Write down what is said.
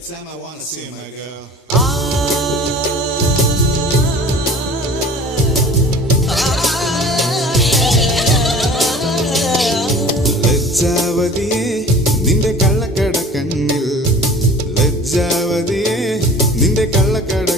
time I wanna see my girl. ലജ്ജാവതിയെ നിന്റെ കള്ളക്കട കണ്ണിൽ, ലജ്ജാവതിയെ നിന്റെ കള്ളക്കട